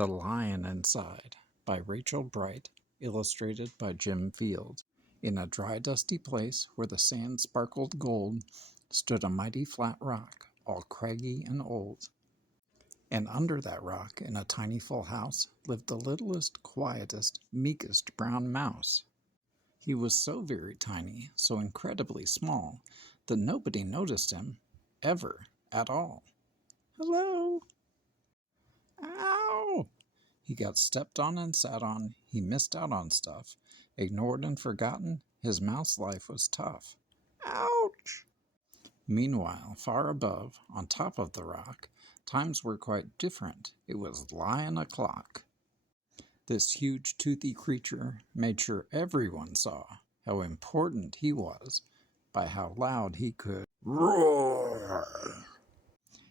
The Lion Inside by Rachel Bright, illustrated by Jim Field. In a dry, dusty place where the sand sparkled gold stood a mighty flat rock, all craggy and old. And under that rock, in a tiny full house, lived the littlest, quietest, meekest brown mouse. He was so very tiny, so incredibly small, that nobody noticed him, ever, at all. "Hello!" "Ow!" He got stepped on and sat on, he missed out on stuff, ignored and forgotten, his mouse life was tough. "Ouch!" Meanwhile, far above, on top of the rock, times were quite different. It was Lion o'clock. This huge toothy creature made sure everyone saw how important he was by how loud he could roar.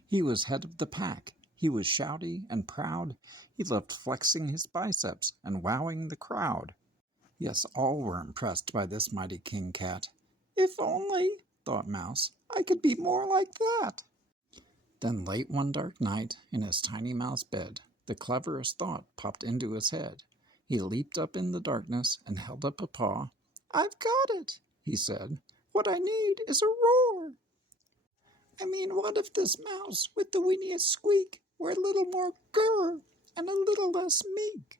He was head of the pack. He was shouty and proud. He loved flexing his biceps and wowing the crowd. Yes, all were impressed by this mighty king cat. "If only," thought Mouse, "I could be more like that." Then late one dark night, in his tiny mouse bed, the cleverest thought popped into his head. He leaped up in the darkness and held up a paw. "I've got it," he said. "What I need is a roar. I mean, what if this mouse with the weeniest squeak were a little more grrr and a little less meek?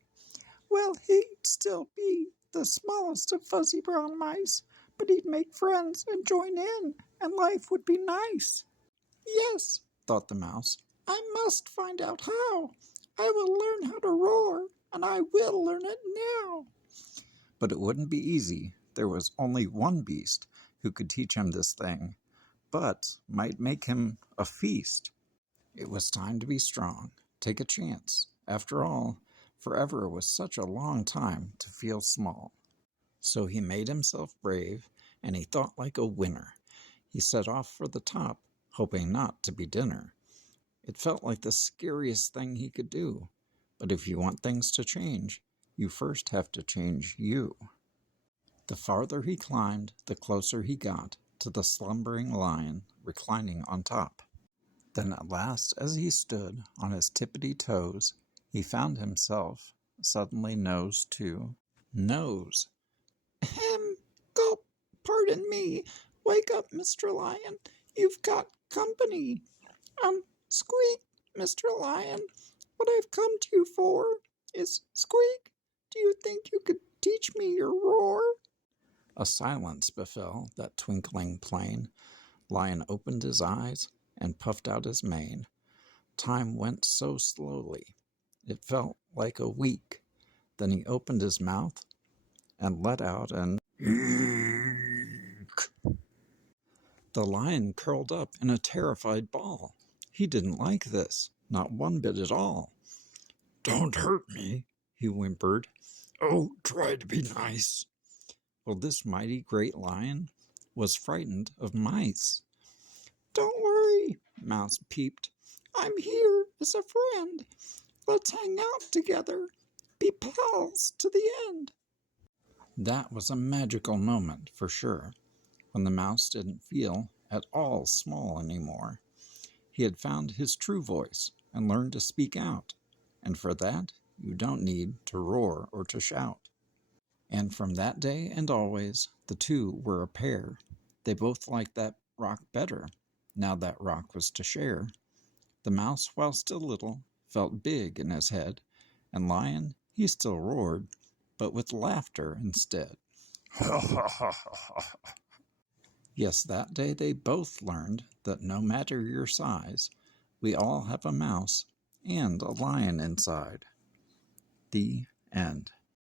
Well, he'd still be the smallest of fuzzy brown mice, but he'd make friends and join in, and life would be nice." "Yes," thought the mouse, "I must find out how. I will learn how to roar, and I will learn it now." But it wouldn't be easy. There was only one beast who could teach him this thing, but might make him a feast. It was time to be strong, take a chance. After all, forever was such a long time to feel small. So he made himself brave, and he thought like a winner. He set off for the top, hoping not to be dinner. It felt like the scariest thing he could do. But if you want things to change, you first have to change you. The farther he climbed, the closer he got to the slumbering lion reclining on top. Then at last, as he stood on his tippity toes, he found himself suddenly nose to nose. "Ahem! Gulp! Pardon me! Wake up, Mr. Lion! You've got company! Squeak, Mr. Lion! What I've come to you for is squeak! Do you think you could teach me your roar?" A silence befell that twinkling plain. Lion opened his eyes and puffed out his mane. Time went so slowly, it felt like a week. Then he opened his mouth and let out an eek. The lion curled up in a terrified ball. He didn't like this, not one bit at all. "Don't hurt me," he whimpered. "Oh, try to be nice." Well, this mighty great lion was frightened of mice. "Don't worry," Mouse peeped. "I'm here as a friend. Let's hang out together, be pals to the end." That was a magical moment, for sure, when the mouse didn't feel at all small anymore. He had found his true voice and learned to speak out, and for that you don't need to roar or to shout. And from that day and always, the two were a pair. They both liked that rock better, now that rock was to share. The mouse, while still little, felt big in his head, and Lion, he still roared, but with laughter instead. Yes, that day they both learned that no matter your size, we all have a mouse and a lion inside. The end.